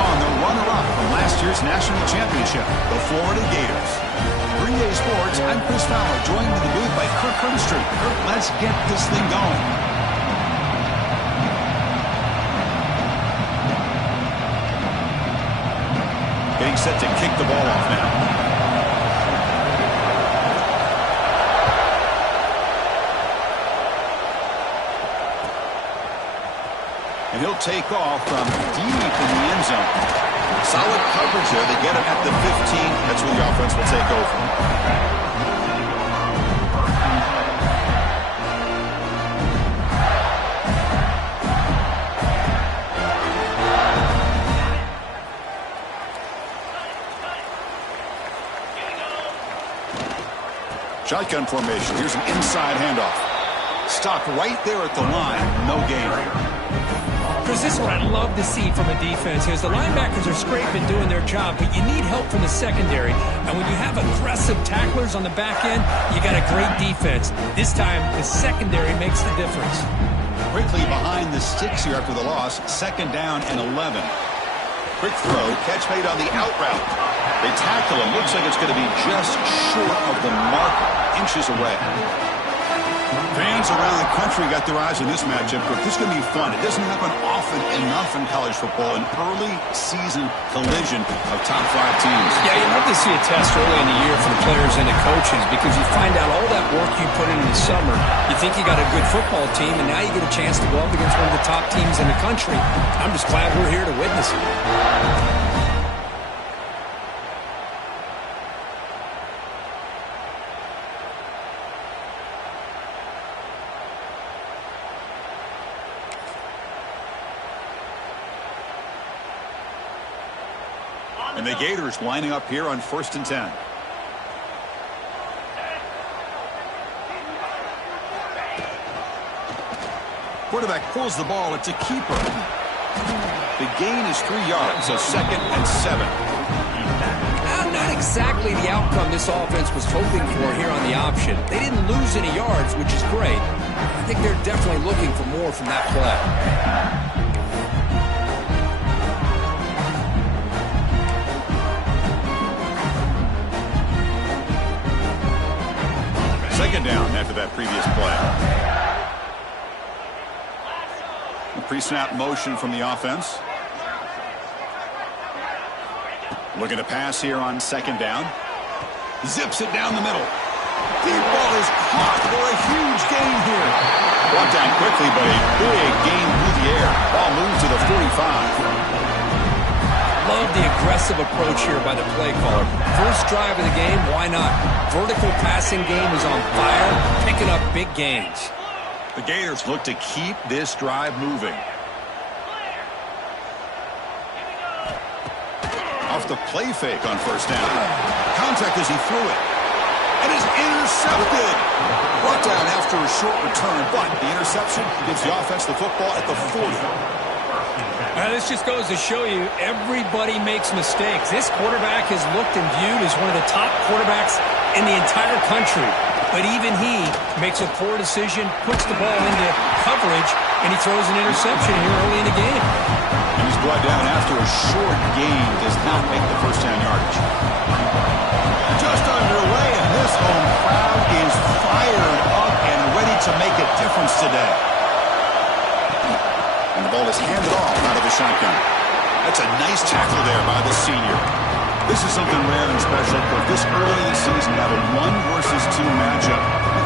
on the runner-up from last year's national championship, the Florida Gators. Green Day Sports, I'm Chris Fowler, joined in the booth by Kirk Herbstreit. Kirk, let's get this thing going. Getting set to kick the ball off now. And he'll take off from deep in the end zone. Solid coverage there. They get him at the 15. That's where the offense will take over. Shotgun formation. Here's an inside handoff. Stopped right there at the line. No gain. Chris, this is what I love to see from a defense is the linebackers are scraping, doing their job, but you need help from the secondary. And when you have aggressive tacklers on the back end, you got a great defense. This time, the secondary makes the difference. Quickly behind the sticks here after the loss. 2nd down and 11. Quick throw. Catch made on the out route. They tackle him. Looks like it's going to be just short of the mark, inches away. Fans around the country got their eyes on this matchup. This is going to be fun. It doesn't happen often enough in college football, an early season collision of top 5 teams. Yeah, you love to see a test early in the year for the players and the coaches because you find out all that work you put in the summer. You think you got a good football team, and now you get a chance to go up against one of the top teams in the country. I'm just glad we're here to witness it. And the Gators lining up here on 1st and 10. Quarterback pulls the ball. It's a keeper. The gain is 3 yards, so 2nd and 7. Not exactly the outcome this offense was hoping for here on the option. They didn't lose any yards, which is great. I think they're definitely looking for more from that play. 2nd down after that previous play. Pre-snap motion from the offense. Looking to pass here on 2nd down. Zips it down the middle. Deep ball is caught for a huge gain here. Brought down quickly, but a big gain through the air. Ball moves to the 45. Love the aggressive approach here by the play caller. First drive of the game, why not? Vertical passing game is on fire, picking up big gains. The Gators look to keep this drive moving. Off the play fake on 1st down. Contact as he threw it. And is intercepted. Brought down after a short return, but the interception gives the offense the football at the 40. This just goes to show you everybody makes mistakes. This quarterback is looked and viewed as one of the top quarterbacks in the entire country. But even he makes a poor decision, puts the ball into coverage, and he throws an interception here early in the game. And he's brought down after a short gain, does not make the 1st down yardage. Just underway, and this home crowd is fired up and ready to make a difference today. And the ball is handed off out of the shotgun. That's a nice tackle there by the senior. This is something rare and special for this early in the season, not a 1 versus 2 matchup.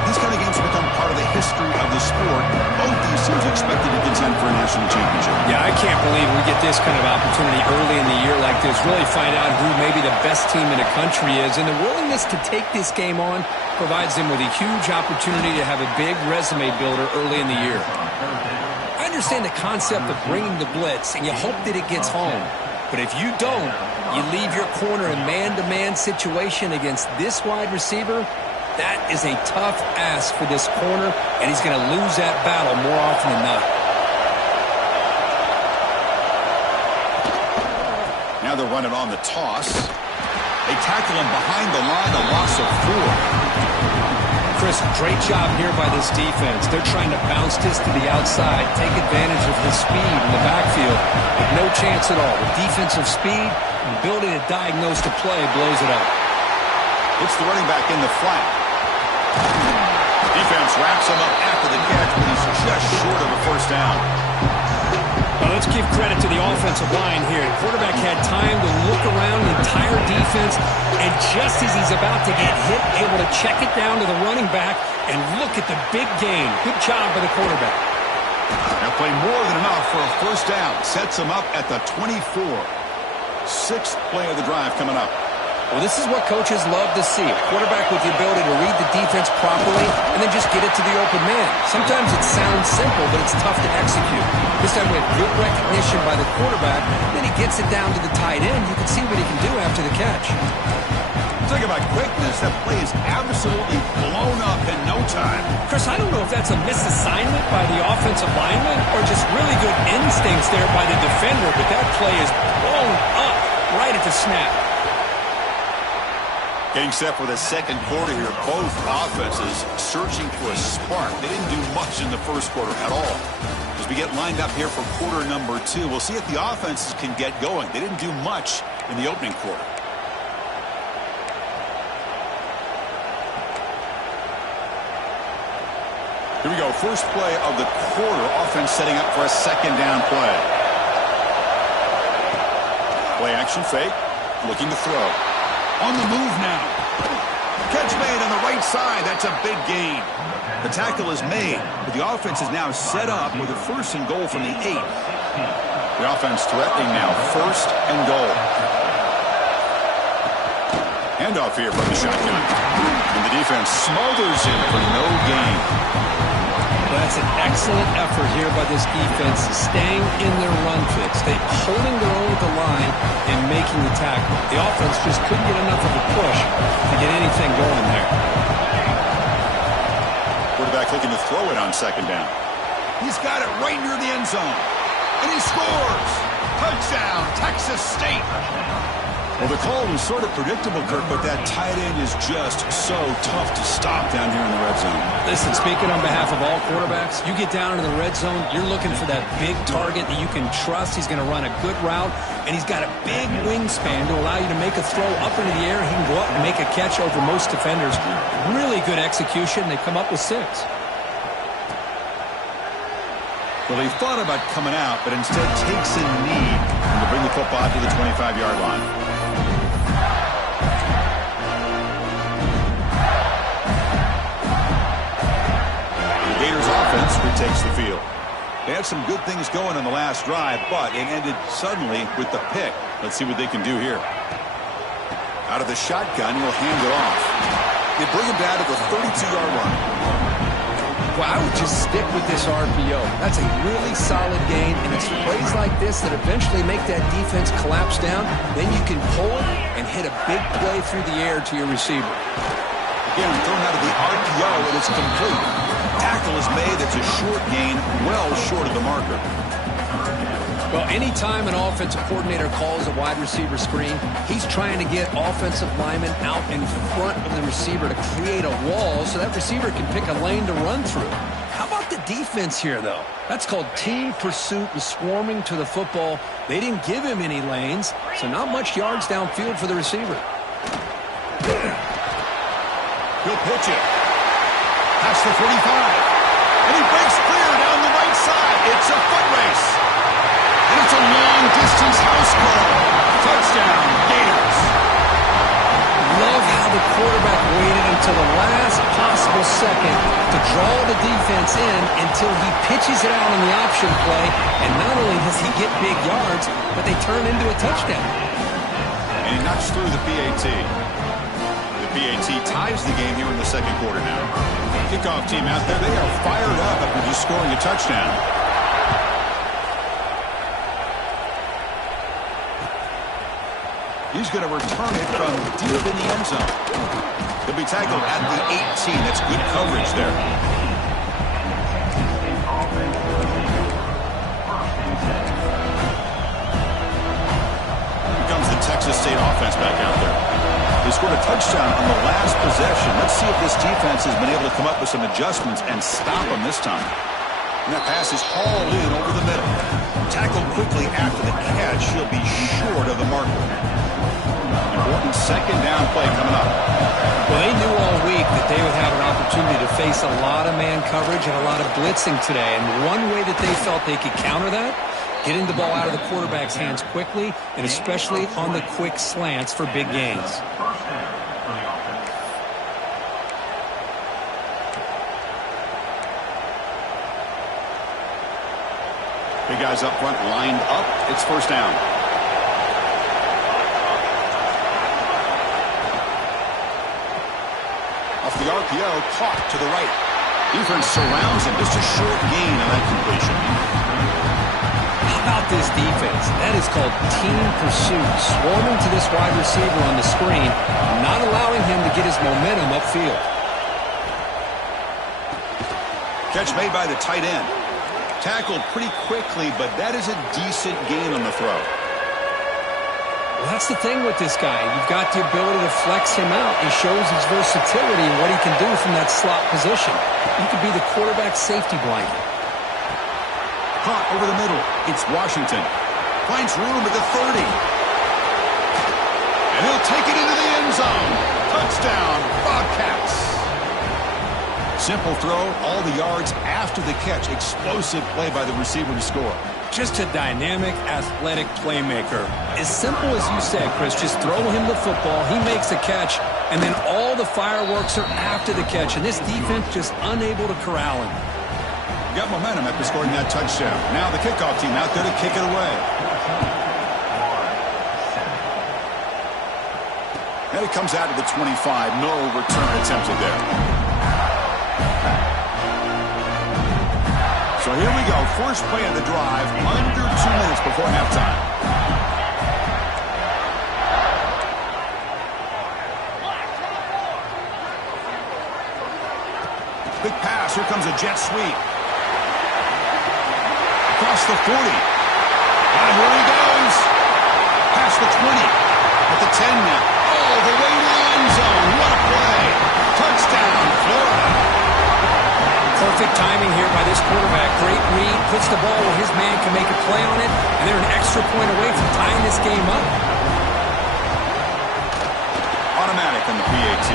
These kind of games have become part of the history of the sport. Both these teams expected to contend for a national championship. Yeah, I can't believe we get this kind of opportunity early in the year like this. Really find out who maybe the best team in the country is. And the willingness to take this game on provides them with a huge opportunity to have a big resume builder early in the year. I understand the concept of bringing the blitz, and you hope that it gets home. But if you don't, you leave your corner in man-to-man situation against this wide receiver, that is a tough ask for this corner, and he's going to lose that battle more often than not. Now they're running on the toss. They tackle him behind the line, a loss of 4. Chris, great job here by this defense. They're trying to bounce this to the outside, take advantage of his speed in the backfield with no chance at all. With defensive speed and ability to diagnose the play, blows it up. It's the running back in the flat. Defense wraps him up after the catch, but he's just short of a first down. Well, let's give credit to the offensive line here. The quarterback had time to look around the entire defense, and just as he's about to get hit, able to check it down to the running back, and look at the big gain. Good job by the quarterback. They'll play more than enough for a first down. Sets him up at the 24. Sixth play of the drive coming up. Well, this is what coaches love to see. A quarterback with the ability to read the defense properly and then just get it to the open man. Sometimes it sounds simple, but it's tough to execute. This time we have good recognition by the quarterback. Then he gets it down to the tight end. You can see what he can do after the catch. Talk about quickness. That play is absolutely blown up in no time. Chris, I don't know if that's a misassignment by the offensive lineman or just really good instincts there by the defender, but that play is blown up right at the snap. Getting set for the second quarter here. Both offenses searching for a spark. They didn't do much in the first quarter at all. As we get lined up here for quarter number 2, we'll see if the offenses can get going. They didn't do much in the opening quarter. Here we go. First play of the quarter. Offense setting up for a second down play. Play action fake. Looking to throw. On the move now. Catch made on the right side. That's a big gain. The tackle is made, but the offense is now set up with a first and goal from the 8. The offense threatening now. First and goal. Handoff here from the shotgun. And the defense smothers him for no gain. That's an excellent effort here by this defense, staying in their run fix. They're holding their own at the line and making the tackle. The offense just couldn't get enough of a push to get anything going there. Quarterback looking to throw it on second down. He's got it right near the end zone. And he scores! Touchdown, Texas State! Well, the call was sort of predictable, Kirk, but that tight end is just so tough to stop down here in the red zone. Listen, speaking on behalf of all quarterbacks, you get down in the red zone, you're looking for that big target that you can trust. He's going to run a good route, and he's got a big wingspan to allow you to make a throw up into the air. He can go up and make a catch over most defenders. Really good execution. They come up with 6. Well, he thought about coming out, but instead takes a knee to bring the football to the 25-yard line. Gators offense retakes the field. They had some good things going in the last drive, but it ended suddenly with the pick. Let's see what they can do here. Out of the shotgun, he'll hand it off. They bring him down to the 32-yard line. Well, I would just stick with this RPO. That's a really solid gain, and it's plays like this that eventually make that defense collapse down. Then you can pull it and hit a big play through the air to your receiver. Again, thrown out of the RPO, and it's complete. Tackle is made. It's a short gain, well short of the marker. Well, anytime an offensive coordinator calls a wide receiver screen, he's trying to get offensive linemen out in front of the receiver to create a wall so that receiver can pick a lane to run through. How about the defense here, though? That's called team pursuit and swarming to the football. They didn't give him any lanes, so not much yards downfield for the receiver. He'll pitch it. Past the 45. And he breaks clear down the right side. It's a foot race. And it's a long-distance house call. Touchdown, Gators. Love how the quarterback waited until the last possible second to draw the defense in until he pitches it out on the option play. And not only does he get big yards, but they turn into a touchdown. And he knocks through the PAT. The PAT ties the game here in the second quarter now. Kickoff team out there, they are fired up after just scoring a touchdown. He's going to return it from deep in the end zone. He'll be tackled at the 18. That's good coverage there. Here comes the Texas State offense back out there. They scored a touchdown on the last possession. Let's see if this defense has been able to come up with some adjustments and stop them this time. And that pass is hauled in over the middle. Tackled quickly after the catch. He'll be short of the marker. Important second down play coming up. Well, they knew all week that they would have an opportunity to face a lot of man coverage and a lot of blitzing today. And one way that they felt they could counter that, getting the ball out of the quarterback's hands quickly, and especially on the quick slants for big gains. Big guys up front lined up. It's first down. Off the RPO, caught to the right. Defense surrounds him. Just a short gain on that completion. How about this defense? That is called team pursuit. Swarming to this wide receiver on the screen, not allowing him to get his momentum upfield. Catch made by the tight end. Tackled pretty quickly, but that is a decent gain on the throw. Well, that's the thing with this guy. You've got the ability to flex him out. He shows his versatility and what he can do from that slot position. He could be the quarterback's safety blanket. Caught over the middle. It's Washington. Finds room at the 30. And he'll take it into the end zone. Touchdown, Bobcats. Simple throw, all the yards after the catch. Explosive play by the receiver to score. Just a dynamic, athletic playmaker. As simple as you said, Chris, just throw him the football, he makes a catch, and then all the fireworks are after the catch, and this defense just unable to corral him. Got momentum after scoring that touchdown. Now the kickoff team out there to kick it away. And it comes out to the 25. No return attempted there. So here we go. First play of the drive. Under 2 minutes before halftime. Big pass. Here comes a jet sweep. Across the 40. And here he goes. Past the 20. At the 10 now. All the way to the end zone. What a play. Touchdown, Florida. Perfect timing here by this quarterback. Great read. Puts the ball where his man can make a play on it. And they're an extra point away from tying this game up. Automatic on the PAT.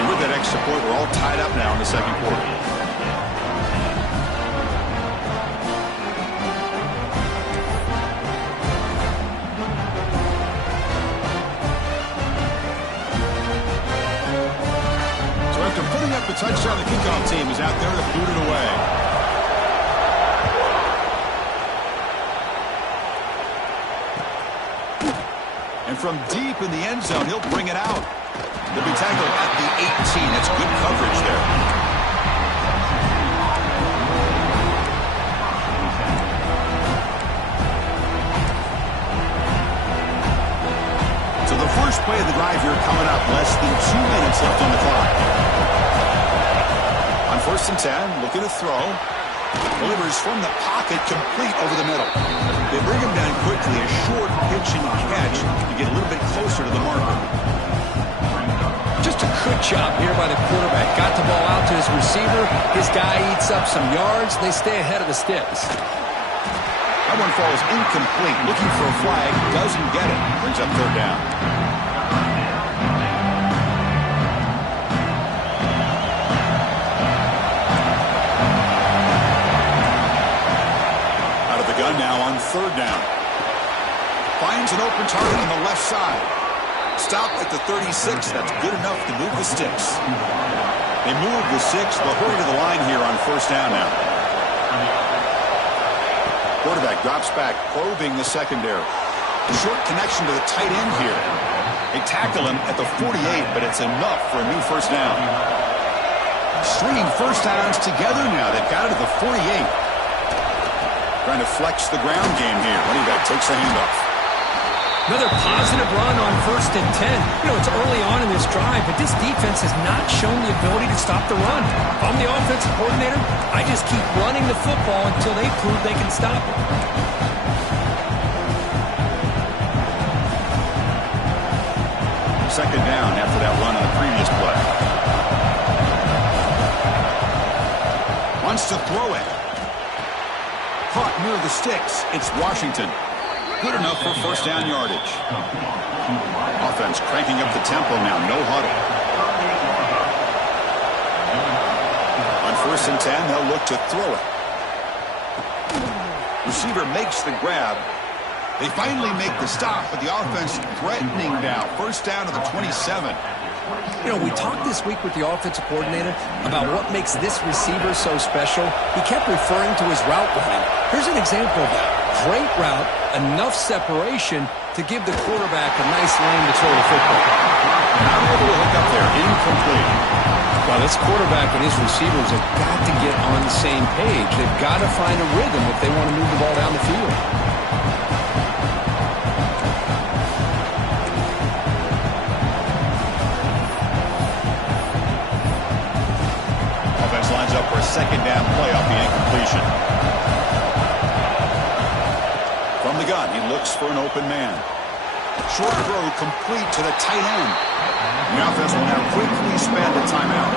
And with that extra point, we're all tied up now in the second quarter. The touchdown, the kickoff team is out there to boot it away. And from deep in the end zone, he'll bring it out. They'll be tackled at the 18. That's good coverage there. So the first play of the drive here coming up. Less than 2 minutes left on the clock. On 1st and 10, looking to throw. Delivers from the pocket, complete over the middle. They bring him down quickly, a short pitch and catch to get a little bit closer to the marker. Just a good job here by the quarterback. Got the ball out to his receiver. His guy eats up some yards. They stay ahead of the sticks. That one falls incomplete. Looking for a flag, doesn't get it. Brings up third down. Gun now on third down. Finds an open target on the left side. Stop at the 36. That's good enough to move the sticks. They move the 6. They'll hurry to the line here on first down now. Quarterback drops back, probing the secondary. A short connection to the tight end here. They tackle him at the 48, but it's enough for a new first down. Stringing first downs together now. They've got it at the 48. Trying to flex the ground game here. Running back takes the handoff. Another positive run on 1st and 10. You know, it's early on in this drive, but this defense has not shown the ability to stop the run. If I'm the offensive coordinator, I just keep running the football until they prove they can stop it. to throw it. Caught near the sticks. It's Washington. Good enough for first down yardage. Offense cranking up the tempo now. No huddle. On 1st and 10, they'll look to throw it. Receiver makes the grab. They finally make the stop, but the offense threatening now. First down to the 27. You know, we talked this week with the offensive coordinator about what makes this receiver so special. He kept referring to his route running. Here's an example of that. Great route, enough separation to give the quarterback a nice lane to throw the football. Not able to hook up there. Incomplete. Well, this quarterback and his receivers have got to get on the same page. They've got to find a rhythm if they want to move the ball down the field. Offense lines up for a second down play off the incompletion. From the gun, he looks for an open man. Short throw complete to the tight end. The offense will now quickly spend a timeout.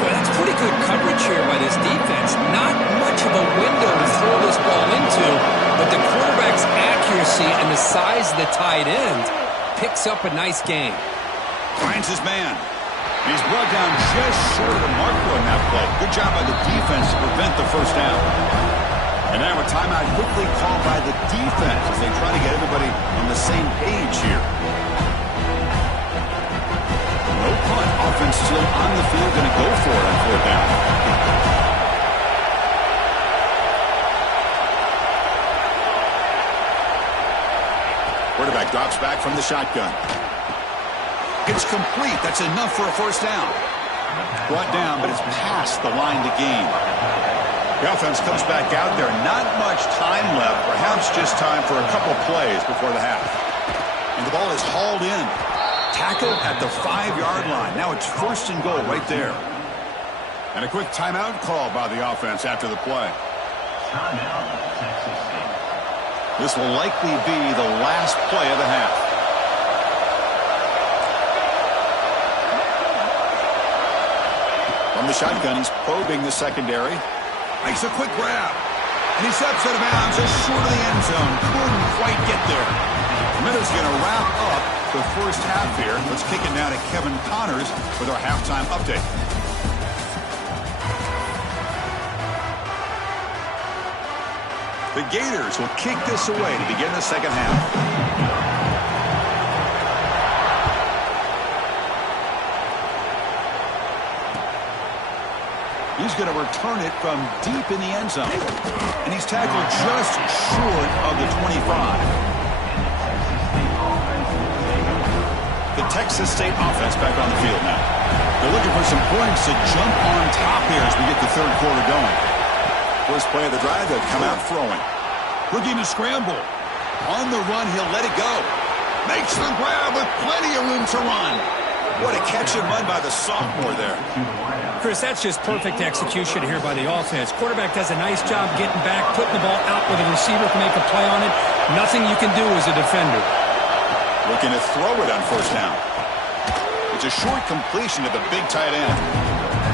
Well, that's pretty good coverage here by this defense. Not much of a window to throw this ball into, but the quarterback's accuracy and the size of the tight end picks up a nice gain. Finds his man. He's brought down just short of the marker on that play. Good job by the defense to prevent the first down. And now a timeout quickly called by the defense as they try to get everybody on the same page here. No punt. Offense still on the field, going to go for it on 4th down. Quarterback drops back from the shotgun. It's complete. That's enough for a first down. Brought down, but it's past the line to gain. The offense comes back out there. Not much time left. Perhaps just time for a couple plays before the half. And the ball is hauled in. Tackled at the 5-yard line. Now it's 1st and goal right there. And a quick timeout call by the offense after the play. This will likely be the last play of the half. From the shotgun, he's probing the secondary. Makes a quick grab. And he steps out of bounds just short of the end zone. Couldn't quite get there. Minutes going to wrap up the first half here. Let's kick it now to Kevin Connors with our halftime update. The Gators will kick this away to begin the second half. He's going to return it from deep in the end zone. And he's tackled just short of the 25. The Texas State offense back on the field now. They're looking for some points to jump on top here as we get the third quarter going. First play of the drive, they'll come out throwing. Looking to scramble. On the run, he'll let it go. Makes the grab with plenty of room to run. What a catch and run by the sophomore there. Chris, that's just perfect execution here by the offense. Quarterback does a nice job getting back, putting the ball out where the receiver can make a play on it. Nothing you can do as a defender. Looking to throw it on 1st down. It's a short completion to the big tight end.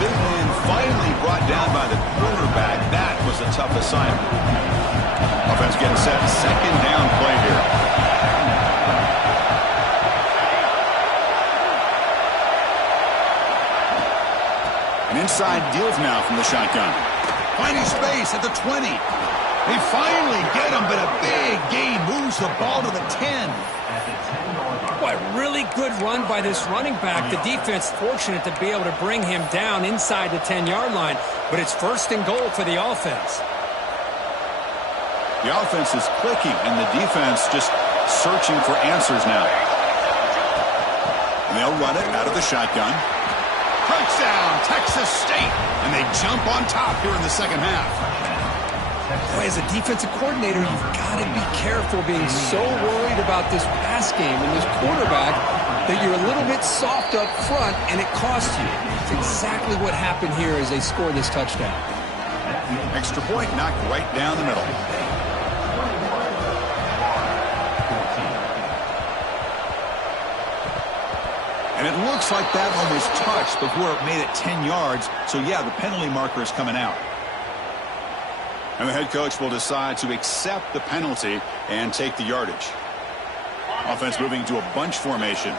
Big man finally brought down by the quarterback. That was a tough assignment. Offense getting set. Second down play here. An inside deals now from the shotgun. Finding space at the 20. They finally get him, but a big gain moves the ball to the 10. What really good run by this running back. The defense fortunate to be able to bring him down inside the 10-yard line, but it's 1st and goal for the offense. The offense is clicking, and the defense just searching for answers now. And they'll run it out of the shotgun. Touchdown, Texas State. And they jump on top here in the second half. Boy, as a defensive coordinator, you've got to be careful being so worried about this pass game and this quarterback that you're a little bit soft up front, and it costs you. It's exactly what happened here as they score this touchdown. Extra point knocked right down the middle. And it looks like that one was touched before it made it 10 yards. So, yeah, the penalty marker is coming out. And the head coach will decide to accept the penalty and take the yardage. Offense moving to a bunch formation.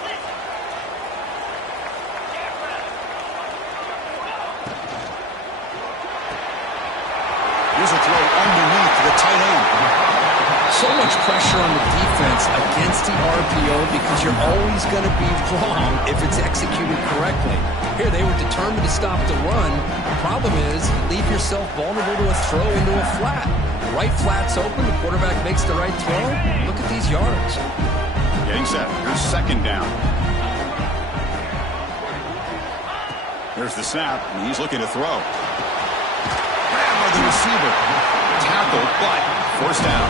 Here's a throw underneath to the tight end. So much pressure on the defense against the RPO because you're always going to be wrong if it's executed correctly. Here, they were determined to stop the run. The problem is you leave yourself vulnerable to a throw into a flat. The right flat's open. The quarterback makes the right throw. Look at these yards. Getting set. Here's second down. There's the snap, and he's looking to throw. Grab by the receiver. Tackle, but forced down.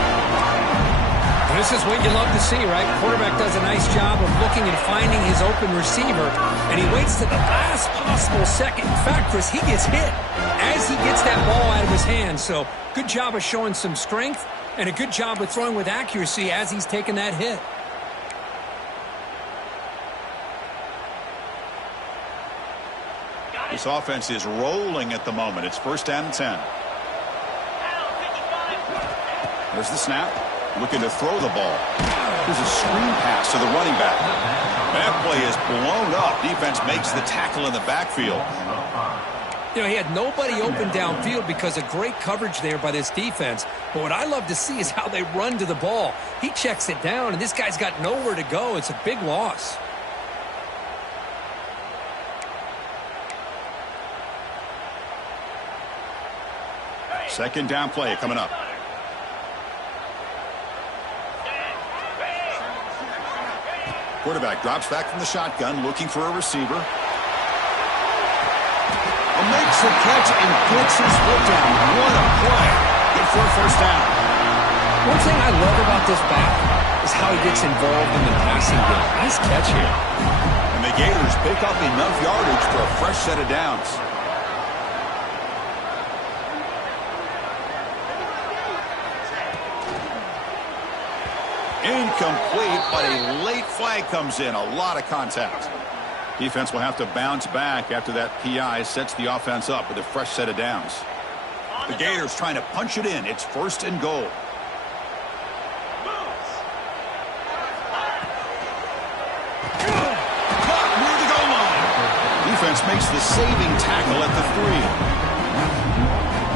This is what you love to see, right? Quarterback does a nice job of looking and finding his open receiver, and he waits to the last possible second. In fact, Chris, he gets hit as he gets that ball out of his hand. So good job of showing some strength and a good job of throwing with accuracy as he's taking that hit. This offense is rolling at the moment. It's first down and 10. There's the snap. Looking to throw the ball. Here's a screen pass to the running back. That play is blown up. Defense makes the tackle in the backfield. You know, he had nobody open downfield because of great coverage there by this defense. But what I love to see is how they run to the ball. He checks it down, and this guy's got nowhere to go. It's a big loss. Second down play coming up. Quarterback drops back from the shotgun, looking for a receiver. Makes the catch and gets his foot down. What a play. Good for a first down. One thing I love about this back is how he gets involved in the passing game. Nice catch here. And the Gators pick up enough yardage for a fresh set of downs. Incomplete, but a late flag comes in. A lot of contact. Defense will have to bounce back after that PI sets the offense up with a fresh set of downs. The Gators trying to punch it in. It's first and goal. Caught near the goal line. Defense makes the saving tackle at the 3.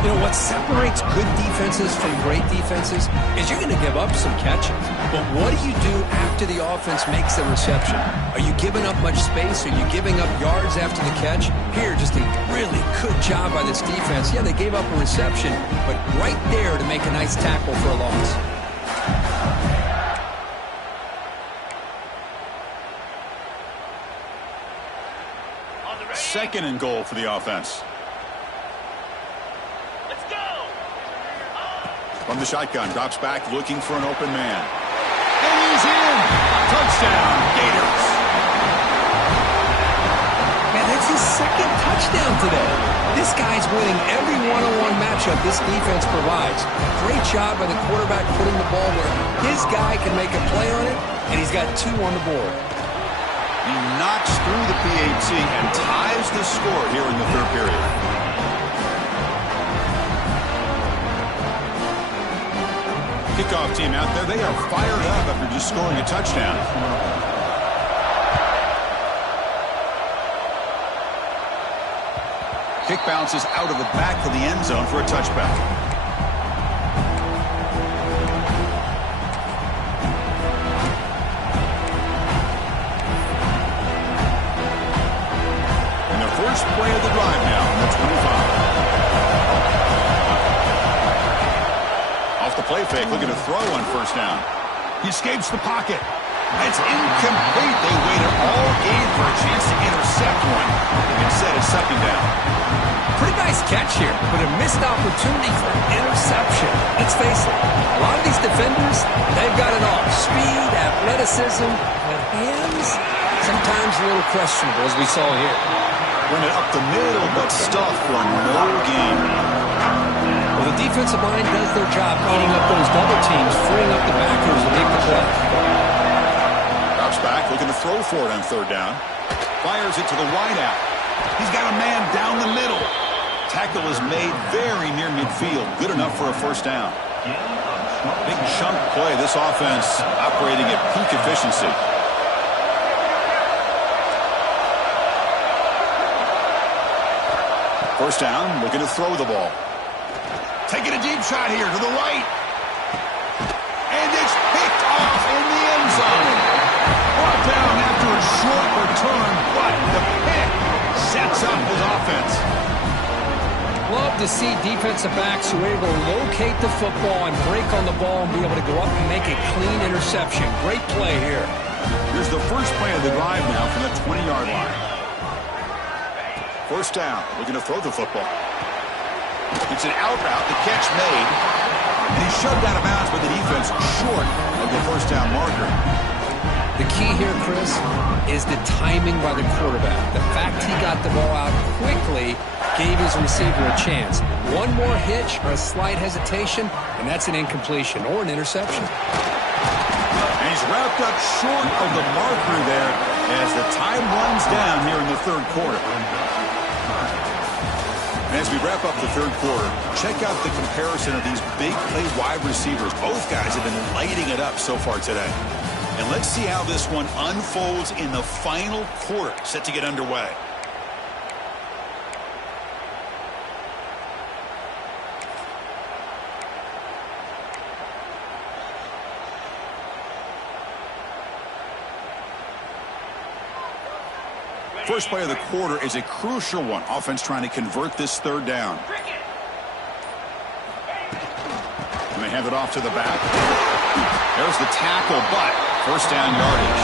You know, what separates good defenses from great defenses is you're going to give up some catches. But what do you do after the offense makes the reception? Are you giving up much space? Are you giving up yards after the catch? Here, just a really good job by this defense. Yeah, they gave up a reception, but right there to make a nice tackle for a loss. Second and goal for the offense. From the shotgun, drops back, looking for an open man. And he's in! Touchdown, Gators! Man, that's his second touchdown today. This guy's winning every one-on-one matchup this defense provides. Great job by the quarterback putting the ball where his guy can make a play on it, and he's got 2 on the board. He knocks through the PAT and ties the score here in the third period. Kickoff team out there, they are fired up after just scoring a touchdown. Kick bounces out of the back of the end zone for a touchback. And the first play of the drive now on the 25. Off the play fake, looking to throw on first down. He escapes the pocket. It's incomplete. They waited all game for a chance to intercept one. Instead, it's second down. Pretty nice catch here, but a missed opportunity for an interception. Let's face it, a lot of these defenders, they've got it all. Speed, athleticism, but hands, sometimes a little questionable, as we saw here. Run it up the middle, but stuff for no gain. Well, the defensive line does their job eating up those double teams, freeing up the backers to make the play. Drops back, looking to throw for it on third down. Fires it to the wide out. He's got a man down the middle. Tackle is made very near midfield. Good enough for a first down. Big chunk play. This offense operating at peak efficiency. First down, looking to throw the ball. Taking a deep shot here to the right. And it's picked off in the end zone. Brought down after a short return, but the pick sets up his offense. Love to see defensive backs who are able to locate the football and break on the ball and be able to go up and make a clean interception. Great play here. Here's the first play of the drive now from the 20-yard line. First down, looking to throw the football. It's an out route, the catch made. And he's shoved out of bounds, but the defense short of the first down marker. The key here, Chris, is the timing by the quarterback. The fact he got the ball out quickly gave his receiver a chance. One more hitch or a slight hesitation, and that's an incompletion or an interception. And he's wrapped up short of the marker there as the time runs down here in the third quarter. And as we wrap up the third quarter, check out the comparison of these big play wide receivers. Both guys have been lighting it up so far today. And let's see how this one unfolds in the final quarter, set to get underway. First play of the quarter is a crucial one. Offense trying to convert this third down. And they hand it off to the back. There's the tackle, but first down yardage.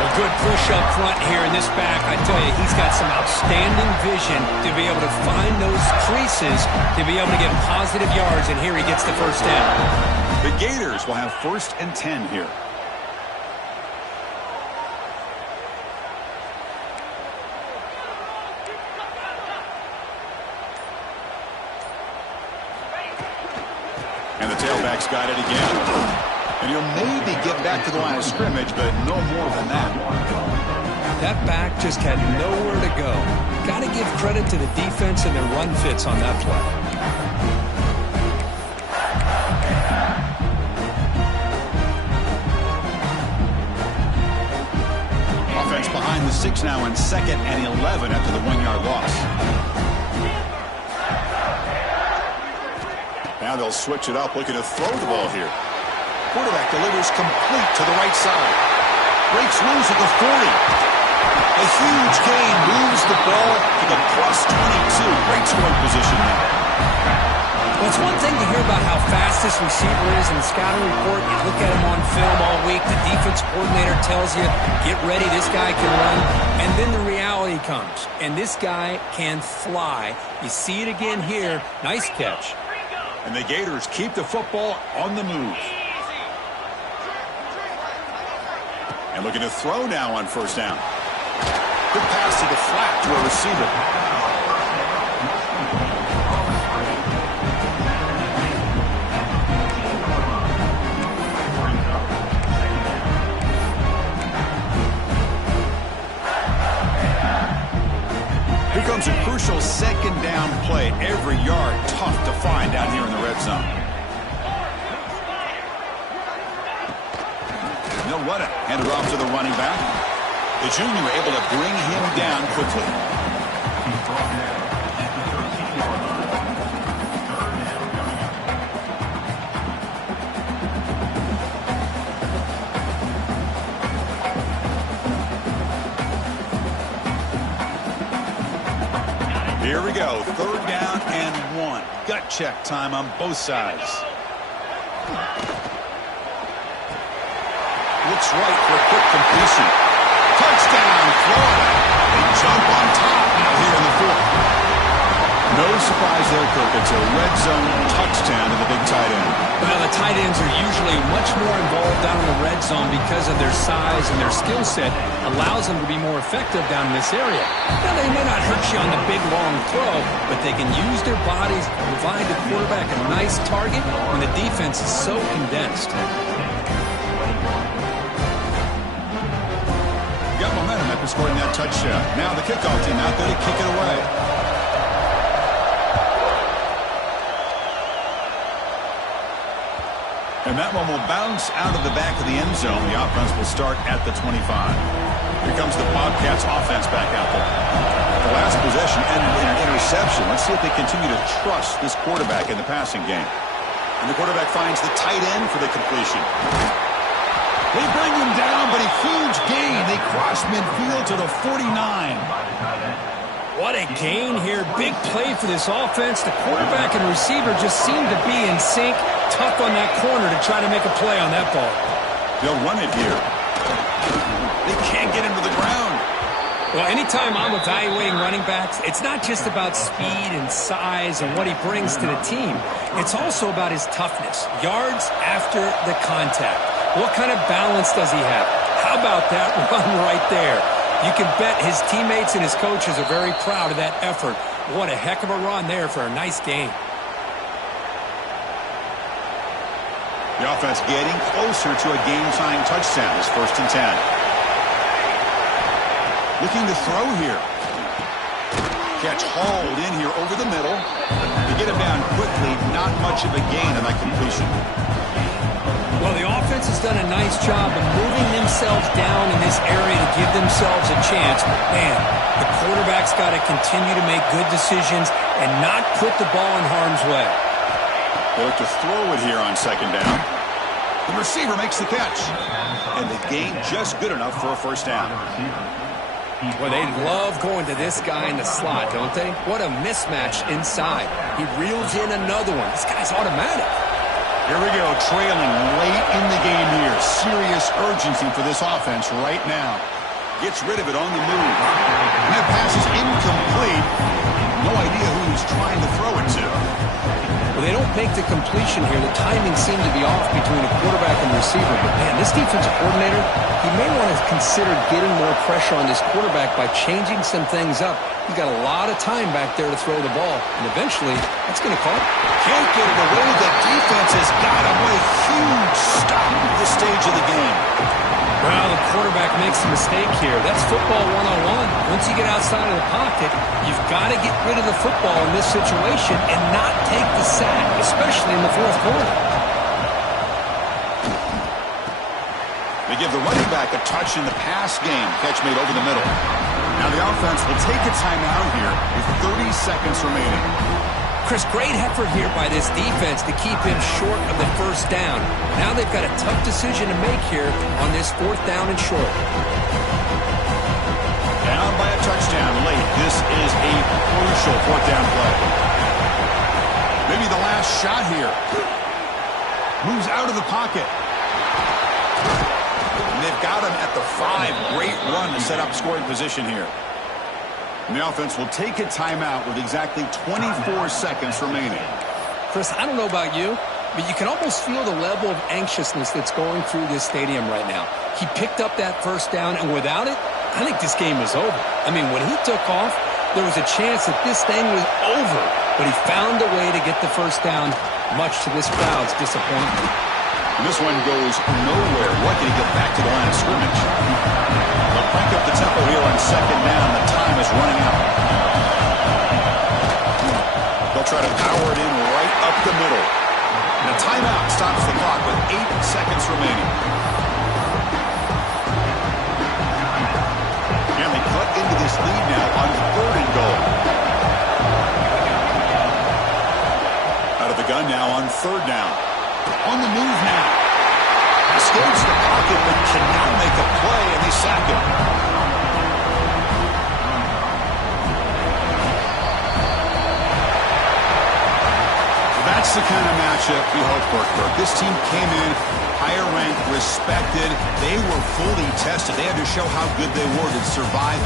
A good push up front here in this back. I tell you, he's got some outstanding vision to be able to find those creases, to be able to get positive yards, and here he gets the first down. The Gators will have 1st and 10 here. And the tailback's got it again. And he'll maybe get back to the line of scrimmage, but no more than that. That back just had nowhere to go. Got to give credit to the defense and their run fits on that play. Offense behind the 6 now in 2nd and 11 after the 1-yard loss. Now they'll switch it up, looking to throw the ball here. Quarterback delivers complete to the right side. Breaks loose at the 40. A huge gain moves the ball to the +22. Great scoring position now. Well, it's one thing to hear about how fast this receiver is in the scouting report. You look at him on film all week. The defense coordinator tells you, get ready, this guy can run. And then the reality comes. And this guy can fly. You see it again here. Nice catch. And the Gators keep the football on the move. And looking to throw now on first down. Good pass to the flat to a receiver. Here comes a crucial 2nd down play. Every yard tough to find down here in the red zone. They'll run it. Hand it off to the running back. The junior able to bring him down quickly. Here we go. 3rd down and 1. Gut check time on both sides. Looks right for a quick completion. Touchdown, Florida. They jump on top now here in the 4th. No surprise there, Kirk. It's a red zone touchdown to the big tight end. Well, the tight ends are usually much more involved down in the red zone because of their size and their skill set allows them to be more effective down in this area. Now, they may not hurt you on the big, long throw, but they can use their bodies to provide the quarterback a nice target when the defense is so condensed. Got momentum after scoring that touchdown. Now the kickoff team out there to kick it away. And that one will bounce out of the back of the end zone. The offense will start at the 25. Here comes the Bobcats offense back out there. The last possession ended in an interception. Let's see if they continue to trust this quarterback in the passing game. And the quarterback finds the tight end for the completion. They bring him down, but a huge gain. They cross midfield to the 49. What a gain here. Big play for this offense. The quarterback and receiver just seem to be in sync. Tough on that corner to try to make a play on that ball. They'll run it here. They can't get him to the ground. Well, anytime I'm evaluating running backs, it's not just about speed and size and what he brings to the team. It's also about his toughness. Yards after the contact. What kind of balance does he have? How about that run right there? You can bet his teammates and his coaches are very proud of that effort. What a heck of a run there for a nice game. The offense getting closer to a game-tying touchdown. It's 1st and 10. Looking to throw here. Catch hauled in here over the middle. To get him down quickly, not much of a gain on that completion. Well, the offense has done a nice job of moving themselves down in this area to give themselves a chance. Man, the quarterback's got to continue to make good decisions and not put the ball in harm's way. They look to throw it here on 2nd down. The receiver makes the catch. And the gain just good enough for a 1st down. Well, they love going to this guy in the slot, don't they? What a mismatch inside. He reels in another one. This guy's automatic. Here we go, trailing late in the game here. Serious urgency for this offense right now. Gets rid of it on the move. And that pass is incomplete. No idea who he's trying to throw it to. Well, they don't make the completion here. The timing seemed to be off between a quarterback and receiver. But, man, this defensive coordinator, he may want to consider getting more pressure on this quarterback by changing some things up. He's got a lot of time back there to throw the ball. And eventually, that's going to call. Can't get it away. The defense has got him. What a huge stop at this stage of the game. Well, the quarterback makes a mistake here. That's football 101. Once you get outside of the pocket, you've got to get rid of the football in this situation and not take the sack, especially in the 4th quarter. They give the running back a touch in the pass game. Catch made over the middle. Now the offense will take a timeout here with 30 seconds remaining. Chris, great effort here by this defense to keep him short of the 1st down. Now they've got a tough decision to make here on this 4th down and short. Down by a touchdown late. This is a crucial 4th down play. Maybe the last shot here. Moves out of the pocket. And they've got him at the 5. Great run to set up scoring position here. And the offense will take a timeout with exactly 24 seconds remaining. Chris, I don't know about you, but you can almost feel the level of anxiousness that's going through this stadium right now. He picked up that 1st down, and without it, I think this game is over. I mean, when he took off, there was a chance that this thing was over, but he found a way to get the 1st down, much to this crowd's disappointment. And this one goes nowhere. Lucky to get back to the line of scrimmage. They'll crank up the tempo here on 2nd down. The time is running out. They'll try to power it in right up the middle. And a timeout stops the clock with 8 seconds remaining. And they cut into this lead now on 3rd and goal. Out of the gun now on 3rd down. On the move now. Escapes the pocket but cannot make a play, and they sack him. That's the kind of matchup we hope for, Kirk. This team came in higher ranked, respected. They were fully tested. They had to show how good they were to survive.